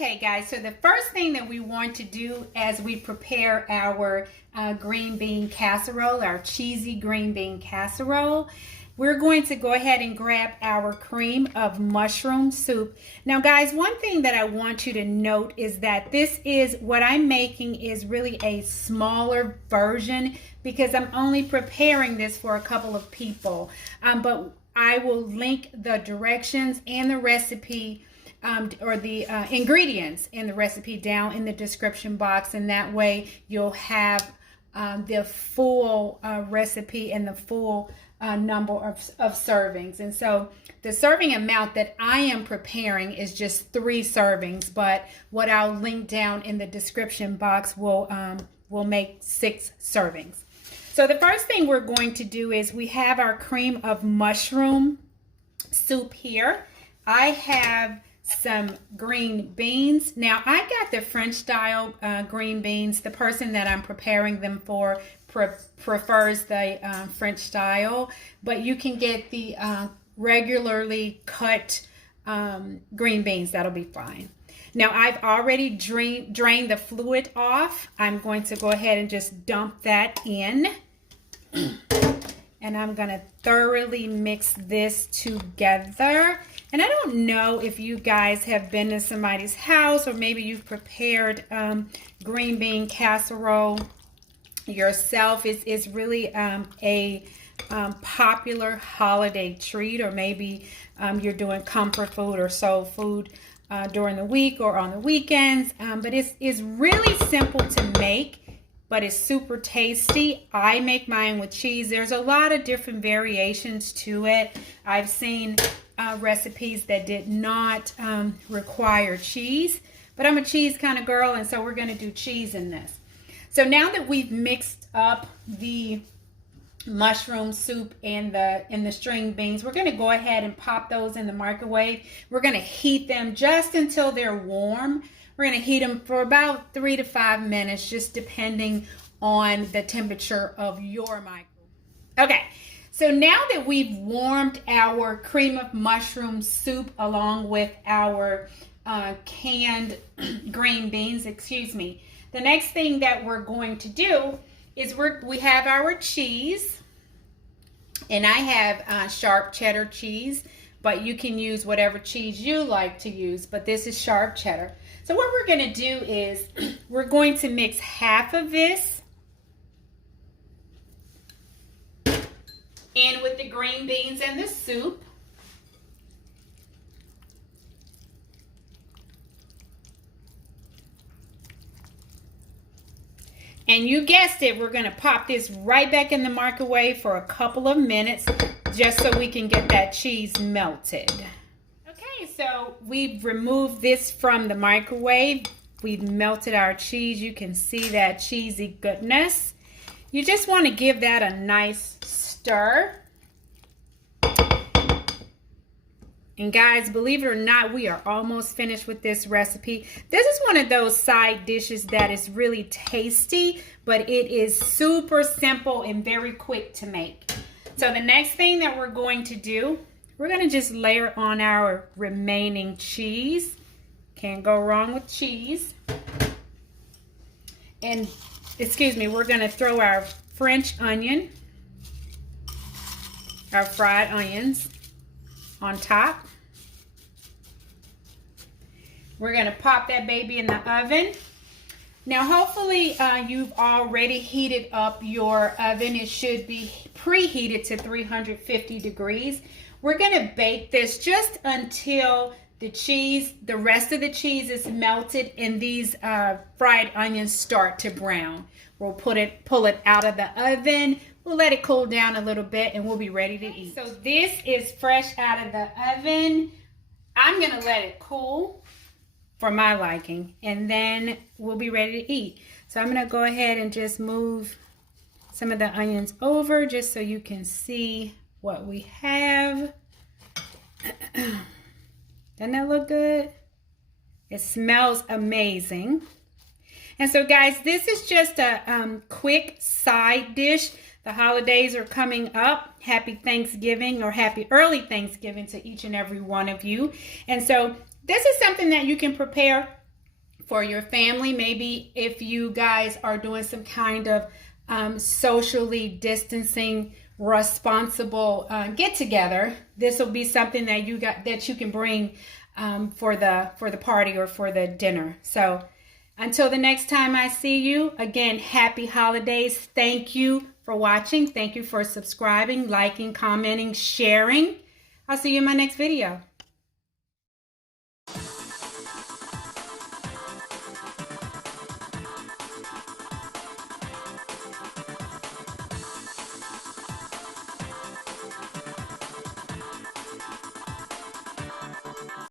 Okay guys, so the first thing that we want to do as we prepare our green bean casserole, our cheesy green bean casserole, we're going to go ahead and grab our cream of mushroom soup. Now guys, one thing that I want you to note is that this is, what I'm making is really a smaller version because I'm only preparing this for a couple of people. But I will link the directions and the recipe or the ingredients in the recipe down in the description box, and that way you'll have the full recipe and the full number of servings. And so the serving amount that I am preparing is just 3 servings, but what I'll link down in the description box will make 6 servings. So the first thing we're going to do is we have our cream of mushroom soup here. I have some green beans. Now I got the French style green beans. The person that I'm preparing them for prefers the French style, but you can get the regularly cut green beans. That'll be fine. Now I've already drained the fluid off. I'm going to go ahead and just dump that in. And I'm going to thoroughly mix this together. And I don't know if you guys have been to somebody's house or maybe you've prepared green bean casserole yourself. It's really a popular holiday treat, or maybe you're doing comfort food or soul food during the week or on the weekends. But it's really simple to make, but it's super tasty. I make mine with cheese. There's a lot of different variations to it. I've seen recipes that did not require cheese, but I'm a cheese kind of girl, and so we're going to do cheese in this. So now that we've mixed up the mushroom soup and the string beans, we're going to go ahead and pop those in the microwave. We're going to heat them just until they're warm. We're going to heat them for about 3 to 5 minutes, just depending on the temperature of your microwave. Okay, so now that we've warmed our cream of mushroom soup along with our canned green beans, the next thing that we're going to do is we have our cheese, and I have sharp cheddar cheese, but you can use whatever cheese you like to use, but this is sharp cheddar. So what we're going to do is we're going to mix half of this in with the green beans and the soup. And you guessed it, we're going to pop this right back in the microwave for a couple of minutes just so we can get that cheese melted. Okay, so we've removed this from the microwave. We've melted our cheese. You can see that cheesy goodness. You just want to give that a nice stir. And guys, believe it or not, we are almost finished with this recipe. This is one of those side dishes that is really tasty, but it is super simple and very quick to make. So the next thing that we're going to do, we're going to just layer on our remaining cheese. Can't go wrong with cheese. And, we're going to throw our French onion, our fried onions on top. We're going to pop that baby in the oven. Now hopefully you've already heated up your oven. It should be preheated to 350 degrees. We're going to bake this just until the rest of the cheese is melted and these fried onions start to brown. We'll pull it out of the oven. We'll let it cool down a little bit and we'll be ready to eat. So this is fresh out of the oven. I'm going to let it cool for my liking, and then we'll be ready to eat. So I'm going to go ahead and just move some of the onions over just so you can see what we have. Doesn't that look good? It smells amazing. And so guys, this is just a quick side dish. The holidays are coming up. Happy Thanksgiving, or happy early Thanksgiving to each and every one of you. And so this is something that you can prepare for your family. Maybe if you guys are doing some kind of socially distancing responsible get together, this will be something that you can bring for the party or for the dinner. So until the next time I see you, again, happy holidays. Thank you for watching. Thank you for subscribing, liking, commenting, sharing. I'll see you in my next video.